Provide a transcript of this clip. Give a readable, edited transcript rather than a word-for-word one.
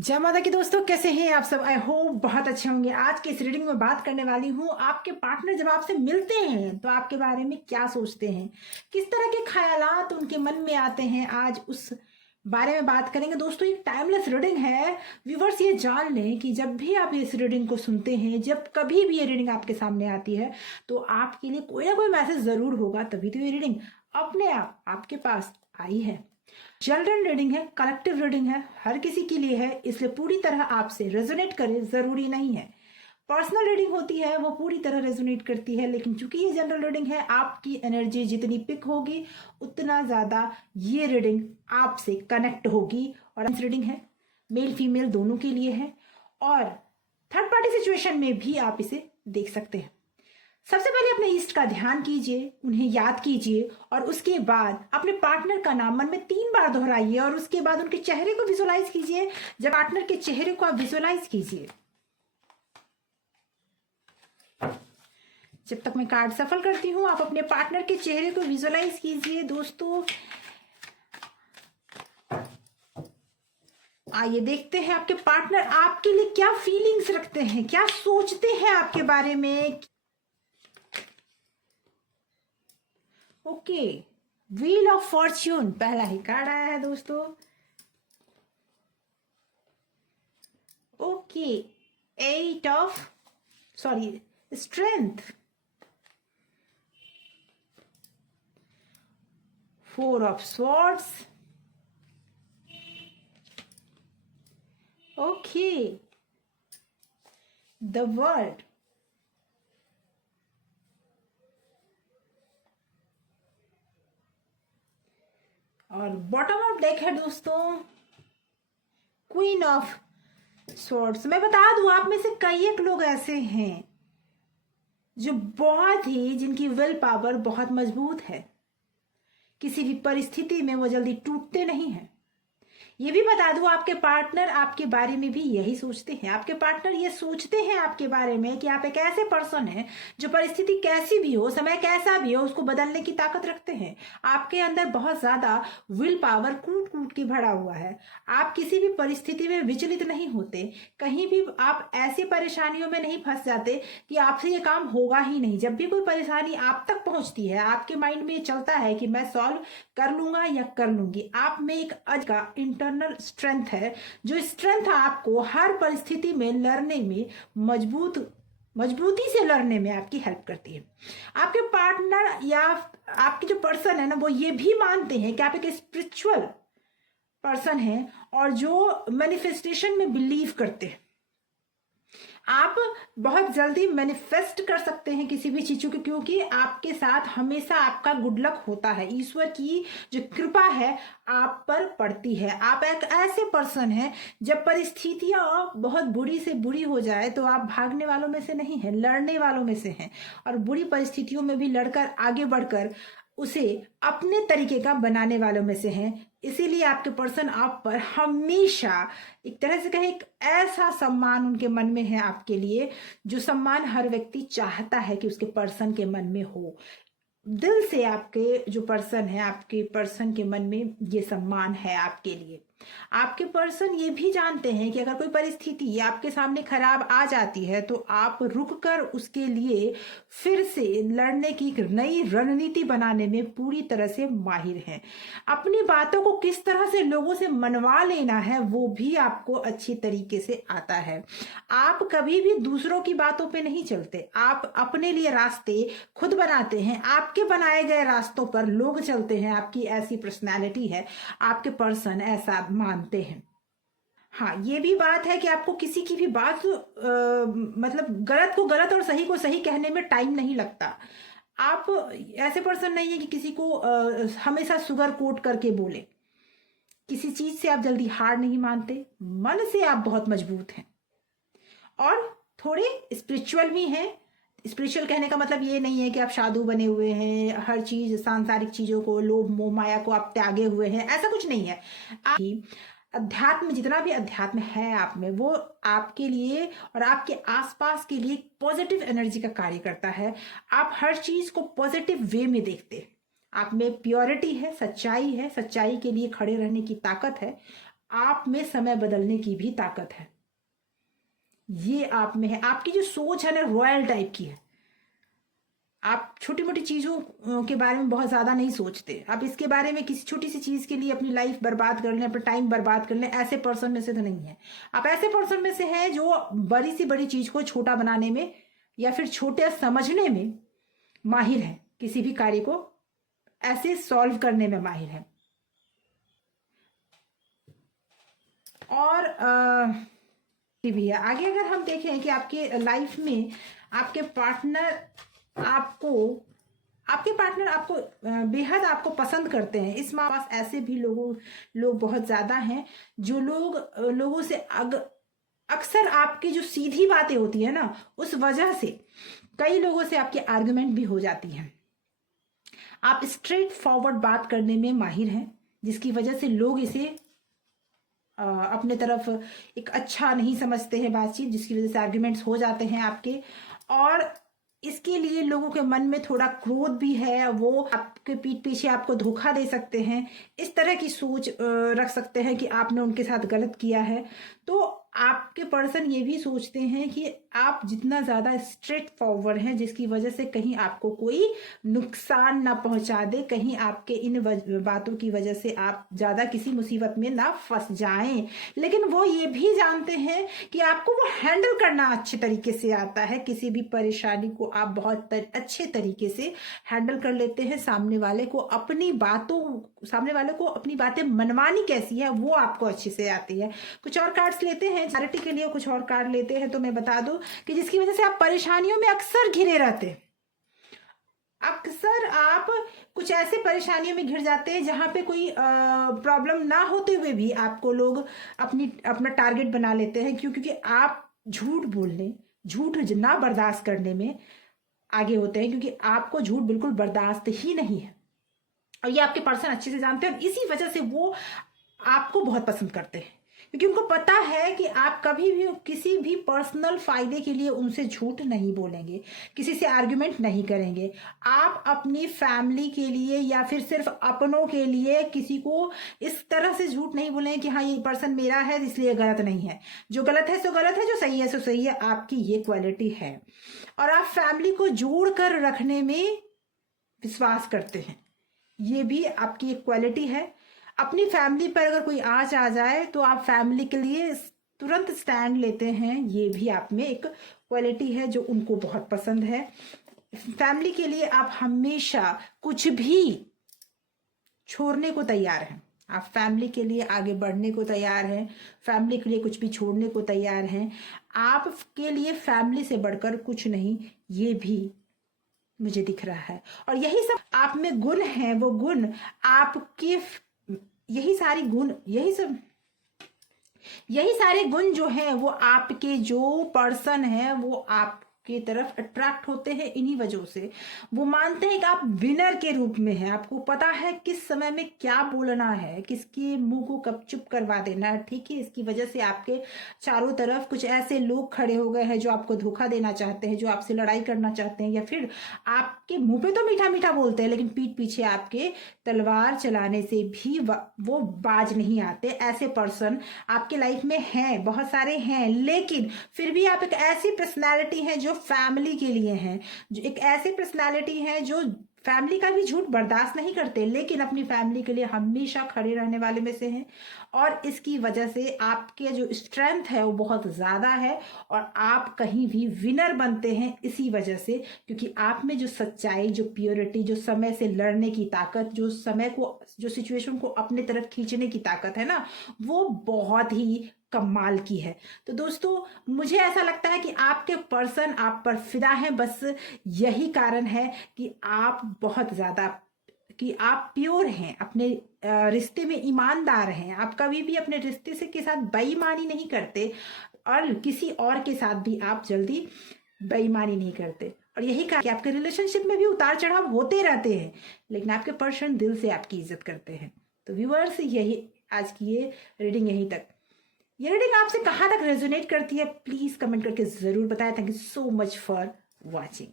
जय माता की दोस्तों, कैसे हैं आप सब। आई होप बहुत अच्छे होंगे। आज की इस रीडिंग में बात करने वाली हूँ, आपके पार्टनर जब आपसे मिलते हैं तो आपके बारे में क्या सोचते हैं, किस तरह के ख्यालात उनके मन में आते हैं, आज उस बारे में बात करेंगे। दोस्तों एक टाइमलेस रीडिंग है। व्यूवर्स ये जान लें कि जब भी आप इस रीडिंग को सुनते हैं, जब कभी भी ये रीडिंग आपके सामने आती है तो आपके लिए कोई ना कोई मैसेज जरूर होगा, तभी तो ये रीडिंग अपने आप आपके पास आई है। जनरल रीडिंग है, कलेक्टिव रीडिंग है, हर किसी के लिए है, इसलिए पूरी तरह आपसे रेजोनेट करे जरूरी नहीं है। पर्सनल रीडिंग होती है वो पूरी तरह रेजोनेट करती है, लेकिन चूंकि ये जनरल रीडिंग है, आपकी एनर्जी जितनी पिक होगी उतना ज्यादा ये रीडिंग आपसे कनेक्ट होगी। और इस रीडिंग है मेल फीमेल दोनों के लिए है, और थर्ड पार्टी सिचुएशन में भी आप इसे देख सकते हैं। सबसे पहले अपने इष्ट का ध्यान कीजिए, उन्हें याद कीजिए, और उसके बाद अपने पार्टनर का नाम मन में 3 बार दोहराइए, और उसके बाद उनके चेहरे को विजुलाइज कीजिए। जब पार्टनर के चेहरे को आप विजुलाइज कीजिए, जब तक मैं कार्ड सफल करती हूं आप अपने पार्टनर के चेहरे को विजुलाइज कीजिए। दोस्तों आइए देखते हैं आपके पार्टनर आपके लिए क्या फीलिंग्स रखते हैं, क्या सोचते हैं आपके बारे में। ओके, व्हील ऑफ फॉर्च्यून पहला ही कार्ड आया है दोस्तों। Okay, eight of strength, 4 of swords, okay, the world, और बॉटम ऑफ डेक है दोस्तों क्वीन ऑफ स्वॉर्ड्स। मैं बता दूं आप में से कई एक लोग ऐसे हैं जो बहुत ही, जिनकी विल पावर बहुत मजबूत है, किसी भी परिस्थिति में वो जल्दी टूटते नहीं हैं। ये भी बता दूं आपके पार्टनर आपके बारे में भी यही सोचते हैं। आपके पार्टनर ये सोचते हैं आपके बारे में कि आप एक ऐसे पर्सन हैं जो परिस्थिति कैसी भी हो, समय कैसा भी हो, उसको बदलने की ताकत रखते हैं। आपके अंदर बहुत ज्यादा विल पावर कूट कूट के भरा हुआ है। आप किसी भी परिस्थिति में विचलित नहीं होते, कहीं भी आप ऐसी परेशानियों में नहीं फंस जाते कि आपसे ये काम होगा ही नहीं। जब भी कोई परेशानी आप तक पहुंचती है, आपके माइंड में ये चलता है कि मैं सॉल्व कर लूंगा या कर लूंगी। आप में एक अज का इंटरनल स्ट्रेंथ है, जो स्ट्रेंथ आपको हर परिस्थिति में लड़ने में मजबूती से लड़ने में आपकी हेल्प करती है। आपके पार्टनर या आपके जो पर्सन है ना, वो ये भी मानते हैं कि आप एक स्पिरिचुअल पर्सन हैं और जो मैनिफेस्टेशन में बिलीव करते हैं। आप बहुत जल्दी मैनिफेस्ट कर सकते हैं किसी भी चीजों को, क्योंकि आपके साथ हमेशा आपका गुड लक होता है। ईश्वर की जो कृपा है आप पर पड़ती है। आप एक ऐसे पर्सन हैं, जब परिस्थितियां बहुत बुरी से बुरी हो जाए तो आप भागने वालों में से नहीं हैं, लड़ने वालों में से हैं, और बुरी परिस्थितियों में भी लड़कर आगे बढ़कर उसे अपने तरीके का बनाने वालों में से हैं। इसीलिए आपके पर्सन आप पर हमेशा एक तरह से कहें, एक ऐसा सम्मान उनके मन में है आपके लिए, जो सम्मान हर व्यक्ति चाहता है कि उसके पर्सन के मन में हो। दिल से आपके जो पर्सन है, आपके पर्सन के मन में ये सम्मान है आपके लिए। आपके पर्सन ये भी जानते हैं कि अगर कोई परिस्थिति आपके सामने खराब आ जाती है तो आप रुककर उसके लिए फिर से लड़ने की एक नई रणनीति बनाने में पूरी तरह से माहिर हैं। अपनी बातों को किस तरह से लोगों से मनवा लेना है वो भी आपको अच्छी तरीके से आता है। आप कभी भी दूसरों की बातों पे नहीं चलते, आप अपने लिए रास्ते खुद बनाते हैं। आपके बनाए गए रास्तों पर लोग चलते हैं, आपकी ऐसी पर्सनैलिटी है, आपके पर्सन ऐसा मानते हैं। हाँ, ये भी बात है कि आपको किसी की भी बात मतलब गलत को गलत और सही को सही कहने में टाइम नहीं लगता। आप ऐसे पर्सन नहीं है कि किसी को हमेशा सुगर कोट करके बोले। किसी चीज से आप जल्दी हार नहीं मानते, मन से आप बहुत मजबूत हैं और थोड़े स्पिरिचुअल भी हैं। स्पिरिचुअल कहने का मतलब ये नहीं है कि आप साधु बने हुए हैं, हर चीज सांसारिक चीजों को, लोभ मोह माया को आप त्यागे हुए हैं, ऐसा कुछ नहीं है। आप अध्यात्म, जितना भी अध्यात्म है आप में, वो आपके लिए और आपके आसपास के लिए पॉजिटिव एनर्जी का कार्य करता है। आप हर चीज को पॉजिटिव वे में देखते हैं। आप में प्योरिटी है, सच्चाई के लिए खड़े रहने की ताकत है। आप में समय बदलने की भी ताकत है, ये आप में है। आपकी जो सोच है ना रॉयल टाइप की है। आप छोटी मोटी चीज़ों के बारे में बहुत ज़्यादा नहीं सोचते। आप इसके बारे में किसी छोटी सी चीज़ के लिए अपनी लाइफ बर्बाद कर लें, अपना टाइम बर्बाद कर लें, ऐसे पर्सन में से तो नहीं है। आप ऐसे पर्सन में से हैं जो बड़ी सी बड़ी चीज़ को छोटा बनाने में या फिर छोटे समझने में माहिर है, किसी भी कार्य को ऐसे सॉल्व करने में माहिर है। और भी है आगे अगर हम देखें कि आपके लाइफ में आपके पार्टनर आपको बेहद आपको पसंद करते हैं। इस पास ऐसे भी लोग बहुत ज्यादा हैं जो लोगों से अक्सर आपकी जो सीधी बातें होती है ना, उस वजह से कई लोगों से आपकी आर्गुमेंट भी हो जाती है। आप स्ट्रेट फॉरवर्ड बात करने में माहिर हैं, जिसकी वजह से लोग इसे अपने तरफ एक अच्छा नहीं समझते हैं बातचीत, जिसकी वजह से आर्ग्यूमेंट्स हो जाते हैं आपके। और इसके लिए लोगों के मन में थोड़ा क्रोध भी है, वो आपके पीठ पीछे आपको धोखा दे सकते हैं, इस तरह की सोच रख सकते हैं कि आपने उनके साथ गलत किया है। तो आपके पर्सन ये भी सोचते हैं कि आप जितना ज़्यादा स्ट्रेट फॉरवर्ड हैं, जिसकी वजह से कहीं आपको कोई नुकसान ना पहुंचा दे, कहीं आपके इन बातों की वजह से आप ज़्यादा किसी मुसीबत में ना फंस जाएं। लेकिन वो ये भी जानते हैं कि आपको वो हैंडल करना अच्छे तरीके से आता है। किसी भी परेशानी को आप बहुत अच्छे तरीके से हैंडल कर लेते हैं। सामने वाले को अपनी बातें मनवानी कैसी है वो आपको अच्छे से आती है। कुछ और कार्ड्स लेते हैं चैरिटी के लिए, कुछ और कार्ड लेते हैं। तो मैं बता दूं कि जिसकी वजह से आप परेशानियों में अक्सर घिरे रहते हैं। अक्सर आप कुछ ऐसे परेशानियों में घिर जाते हैं जहां पे कोई प्रॉब्लम ना होते हुए भी आपको लोग अपना टारगेट बना लेते हैं। क्योंकि आप झूठ बोलने, झूठ ना बर्दाश्त करने में आगे होते हैं, क्योंकि आपको झूठ बिल्कुल बर्दाश्त ही नहीं है। और ये आपके पर्सन अच्छे से जानते हैं, और इसी वजह से वो आपको बहुत पसंद करते हैं, क्योंकि उनको पता है कि आप कभी भी किसी भी पर्सनल फायदे के लिए उनसे झूठ नहीं बोलेंगे, किसी से आर्ग्यूमेंट नहीं करेंगे। आप अपनी फैमिली के लिए या फिर सिर्फ अपनों के लिए किसी को इस तरह से झूठ नहीं बोलेंगे कि हाँ ये पर्सन मेरा है इसलिए गलत नहीं है, जो गलत है सो गलत है, जो सही है सो सही है। आपकी ये क्वालिटी है। और आप फैमिली को जोड़ कर रखने में विश्वास करते हैं, ये भी आपकी एक क्वालिटी है। अपनी फैमिली पर अगर कोई आँच आ जाए तो आप फैमिली के लिए तुरंत स्टैंड लेते हैं, ये भी आप में एक क्वालिटी है जो उनको बहुत पसंद है। फैमिली के लिए आप हमेशा कुछ भी छोड़ने को तैयार हैं। आप फैमिली के लिए आगे बढ़ने को तैयार हैं, फैमिली के लिए कुछ भी छोड़ने को तैयार हैं। आपके लिए फैमिली से बढ़कर कुछ नहीं, ये भी मुझे दिख रहा है। और यही सब आप में गुण हैं, वो गुण आपके यही सारे गुण जो हैं वो आपके जो पर्सन है वो आपके तरफ अट्रैक्ट होते हैं। इन्हीं वजहों से वो मानते हैं कि आप विनर के रूप में हैं। आपको पता है किस समय में क्या बोलना है, किसके मुंह को कब चुप करवा देना है, ठीक है। इसकी वजह से आपके चारों तरफ कुछ ऐसे लोग खड़े हो गए हैं जो आपको धोखा देना चाहते हैं, जो आपसे लड़ाई करना चाहते हैं, या फिर आपके मुंह पे तो मीठा मीठा बोलते हैं लेकिन पीठ पीछे आपके तलवार चलाने से भी वो बाज नहीं आते। ऐसे पर्सन आपके लाइफ में हैं, बहुत सारे हैं, लेकिन फिर भी आप एक ऐसी पर्सनैलिटी है जो फैमिली के लिए है, जो एक ऐसी पर्सनैलिटी है जो फैमिली का भी झूठ बर्दाश्त नहीं करते, लेकिन अपनी फैमिली के लिए हमेशा खड़े रहने वाले में से हैं। और इसकी वजह से आपके जो स्ट्रेंथ है वो बहुत ज़्यादा है, और आप कहीं भी विनर बनते हैं इसी वजह से, क्योंकि आप में जो सच्चाई, जो प्योरिटी, जो समय से लड़ने की ताकत, जो सिचुएशन को अपने तरफ खींचने की ताकत है ना, वो बहुत ही कमाल की है। तो दोस्तों मुझे ऐसा लगता है कि आपके पर्सन आप पर फिदा है। बस यही कारण है कि आप बहुत ज्यादा आप प्योर हैं, अपने रिश्ते में ईमानदार हैं। आप कभी भी अपने रिश्ते से के साथ बेईमानी नहीं करते, और किसी और के साथ भी आप जल्दी बेईमानी नहीं करते। और यही कारण कि आपके रिलेशनशिप में भी उतार चढ़ाव होते रहते हैं, लेकिन आपके पर्सन दिल से आपकी इज्जत करते हैं। तो व्यूअर्स, यही आज की ये रीडिंग यहीं तक। ये रीडिंग आपसे कहाँ तक रेजोनेट करती है प्लीज कमेंट करके जरूर बताएं। Thank you so much for watching.